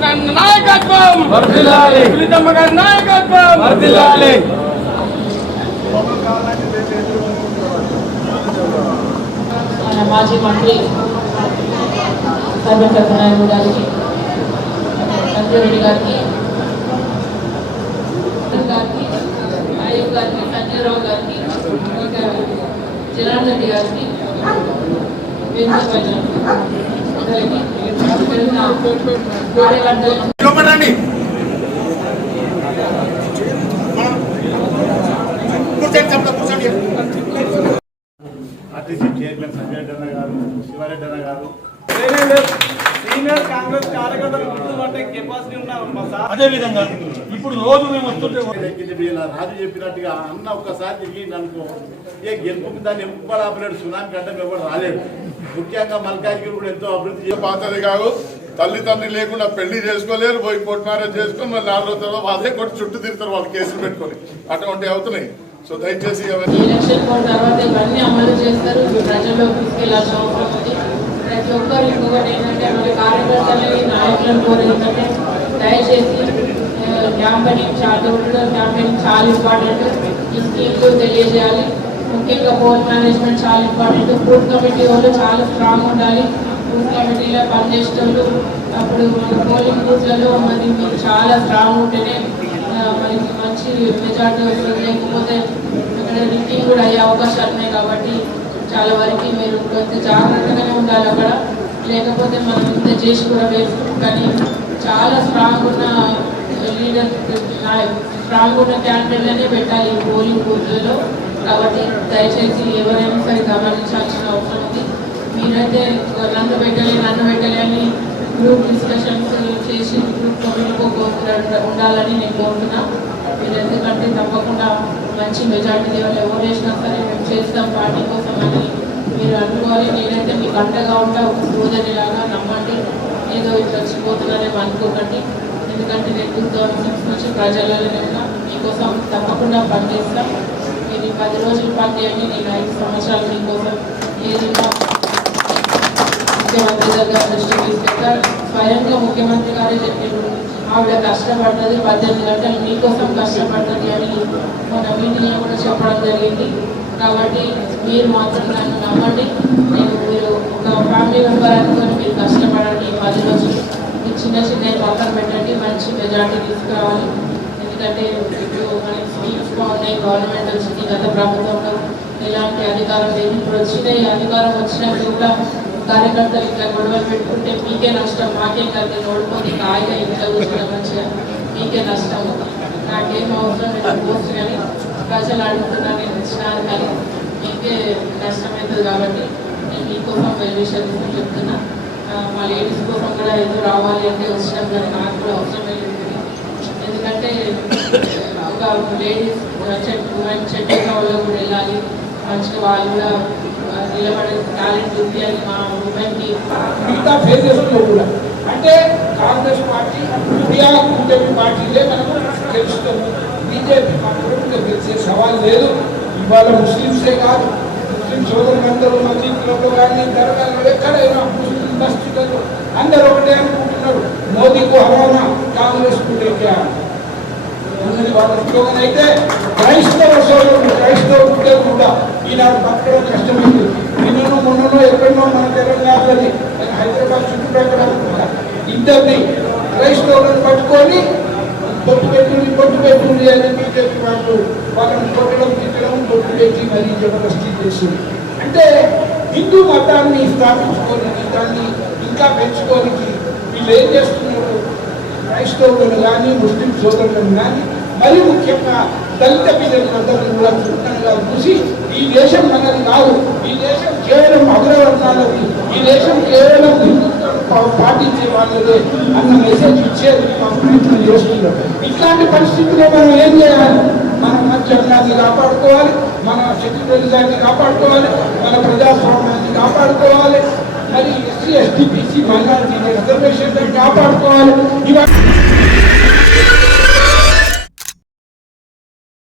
గారి నాయకత్వం! మన మాజీ మంత్రి సర్వేశ్వర నాయుడు గారికి సంజయ్ గారికి గారికి ఆయుబ్ గారికి సంజయరావు గారికి జనార్దన్ రెడ్డి గారికి లోపడండి. ఆర్టీసీ చైర్మన్ సంజయ్ రెడ్డి అన్న గారు శివారెడ్డి అన్న గారు. సీనియర్ కాంగ్రెస్ కార్యకర్తలు గుర్తుపట్టే కెపాసిటీ ఉన్నారు మా సార్ అదే విధంగా ఇప్పుడు రోజు మేము వస్తుంటే రాజు చెప్పినట్టుగా అన్న ఒక్కసారి తిరిగి అనుకో ఏ గెలుపుకి దాన్ని ఎప్పుడు ఆపలేడు సునామీ గడ్డం ఎవరు రాలేడు ముఖ్యంగా మల్కాజ్గిరి కూడా ఎంతో అభివృద్ధి పాతది కాదు తల్లిదండ్రులు లేకుండా పెళ్ళి చేసుకోలేరు పోయి కోర్టు మ్యారేజ్ చేసుకొని మళ్ళీ నాలుగు రోజుల తర్వాత అదే కొట్టి చుట్టూ తిరుగుతారు వాళ్ళు కేసులు పెట్టుకొని. అటువంటివి అవుతున్నాయి. సో దయచేసి చేస్తారు. ప్రతి ఒక్కరు ఇంకొకటి ఏంటంటే మన కార్యకర్తలని నాయకులను కోరేది ఏంటంటే దయచేసి క్యాంపెయినింగ్ చాలా క్యాంపెయినింగ్ చాలా ఇంపార్టెంట్. ఈ స్కీమ్లు తెలియజేయాలి. ముఖ్యంగా పోల్ మేనేజ్మెంట్ చాలా ఇంపార్టెంట్ బోర్డ్ కమిటీ వాళ్ళు చాలా స్ట్రాంగ్ ఉండాలి. బూత్ కమిటీలో పనిచేసేటోళ్ళు అప్పుడు మన పోలింగ్ బూత్లలో మరి మీరు చాలా స్ట్రాంగ్ ఉంటేనే మనకి మంచి మెజార్టీ వస్తుంది. లేకపోతే అక్కడ రిటింగ్ కూడా అయ్యే అవకాశాలు ఉన్నాయి కాబట్టి చాలా వరకు మీరు కొంత జాగ్రత్తగానే ఉండాలి అక్కడ. లేకపోతే మనం ఇంత చేసి కూడా వేస్ట్. కానీ చాలా స్ట్రాంగ్ ఉన్న లీడర్ స్ట్రాంగ్ ఉన్న క్యాండిడేట్లనే పెట్టాలి ఈ పోలింగ్ బూత్లలో కాబట్టి దయచేసి ఎవరైనా సరే గమనించాల్సిన అవసరం ఉంది. మీరైతే నన్ను పెట్టలే నన్ను పెట్టలే అని గ్రూప్ డిస్కషన్స్ చేసి గ్రూప్ కమిటీకోకుండా ఉండాలని నేను కోరుతున్నా. మీరు ఎందుకంటే తప్పకుండా మంచి మెజార్టీ లెవెల్ ఎవరు చేసినా సరే మేము చేస్తాం పార్టీ కోసం అని మీరు అనుకోవాలి. నేనైతే మీకు అండగా ఉంటా ఒక సోదరిలాగా నమ్మండి. ఏదో ఇట్లా వచ్చిపోతున్నారేమో అనుకోకండి. ఎందుకంటే నేను టూ థౌసండ్ సిక్స్ నుంచి ప్రజలలోనే ఉన్నా మీకోసం తప్పకుండా పనిచేస్తాం. మీరు ఈ పది రోజులు పనిచేయండి నేను ఐదు సంవత్సరాలు మీకోసం ఏదైనా ముఖ్యమంత్రి దగ్గర దృష్టి తీసుకెళ్తారు స్వయంగా ముఖ్యమంత్రి గారే చెప్పారు ఆవిడ కష్టపడుతుంది పద్దెనిమిది గంటలు మీకోసం కష్టపడుతుంది అని మన మీటింగ్లో కూడా చెప్పడం జరిగింది. కాబట్టి మీరు మాత్రం నన్ను నమ్మండి. నేను మీరు ఒక ఫ్యామిలీ మెంబర్ అనుకొని మీరు కష్టపడండి. ఈ పది రోజులు ఈ చిన్న చిన్న పక్కన పెట్టండి మంచి మెజార్టీ తీసుకురావాలి. ఎందుకంటే ఇప్పుడు మనకి స్కీమ్స్ బాగున్నాయి గవర్నమెంట్ వచ్చింది గత ప్రభుత్వంలో ఎలాంటి అధికారం లేదు ఇప్పుడు వచ్చినాయి అధికారం వచ్చినప్పుడు కూడా కార్యకర్తలు ఇట్లా గొడవలు పెట్టుకుంటే మీకే నష్టం మాకే కలిగి ఓడిపోతే కాయగా ఇంట్లో కూర్చోడం మంచిగా మీకే నష్టం. నాకేం అవసరం నేను పోస్ట్ కానీ ప్రజలు అడుగుతున్నా నేను వచ్చినాను కానీ మీకే నష్టమవుతుంది కాబట్టి నేను మీకోసం వెల్ విషయం చెప్తున్నా. మా లేడీస్ కోసం కూడా ఏదో రావాలి అంటే వచ్చినాం కానీ నాకు కూడా అవసరం లేదు ఎందుకంటే ఒక లేడీస్ చెట్టు మంచి చెట్టు వాళ్ళు కూడా వెళ్ళాలి మంచిగా వాళ్ళు కూడా నిలబడే టాలెంట్ ఉంది అని మా ఉమెన్కి మిగతా ఫేజెస్లో కూడా. అంటే కాంగ్రెస్ పార్టీ ఇండియా కూటమి పార్టీలే మనకు గెలుస్తాము బీజేపీ పార్టీ కూడా గెలిచే సవాల్ లేదు. ఇవాళ ముస్లింసే కాదు. ముస్లిం సోదరులందరూ మసీదులలో కానీ దర్గాలో ఎక్కడైనా ముస్లిం మస్జిద్లలో అందరూ అయితే క్రైస్తవ సోదరులు క్రైస్తవ ఉద్యోగం కూడా ఈనాడు బతకడం కష్టమైంది. నిన్నను మొన్ననో ఎక్కడో మన తెలంగాణలోని హైదరాబాద్ చుట్టుపక్కల కూడా ఇద్దరిని క్రైస్తవులను పట్టుకొని బొట్టు పెట్టుంది బొట్టు పెట్టుంది అని బీజేపీ వాళ్ళు వాళ్ళని కొట్టడం తిట్టడం బొట్టు పెట్టి మరీ జబర్దస్తి చేసింది. అంటే హిందూ మతాన్ని స్థాపించుకోనికి దాన్ని ఇంకా పెంచుకోనికి వీళ్ళు ఏం చేస్తున్నారు? క్రైస్తవులను కానీ ముస్లిం సోదరులను కానీ మరి ముఖ్యంగా దళిత ప్రజలందరినీ కూడా చుట్టంగా చూసి ఈ దేశం మనది కాదు ఈ దేశం కేవలం అగ్రవర్ణాలది ఈ దేశం కేవలం పాటించే వాళ్ళదే అన్న మెసేజ్ ఇచ్చేది మా ప్రయత్నం చేస్తున్నాం ఇట్లాంటి పరిస్థితిలో మనం ఏం చేయాలి? మన మధ్యాహ్నాన్ని కాపాడుకోవాలి మన సెక్యులరిజాన్ని కాపాడుకోవాలి మన ప్రజాస్వామ్యాన్ని కాపాడుకోవాలి మరి SC ST BC minority reservation కాపాడుకోవాలి. ఇవన్నీ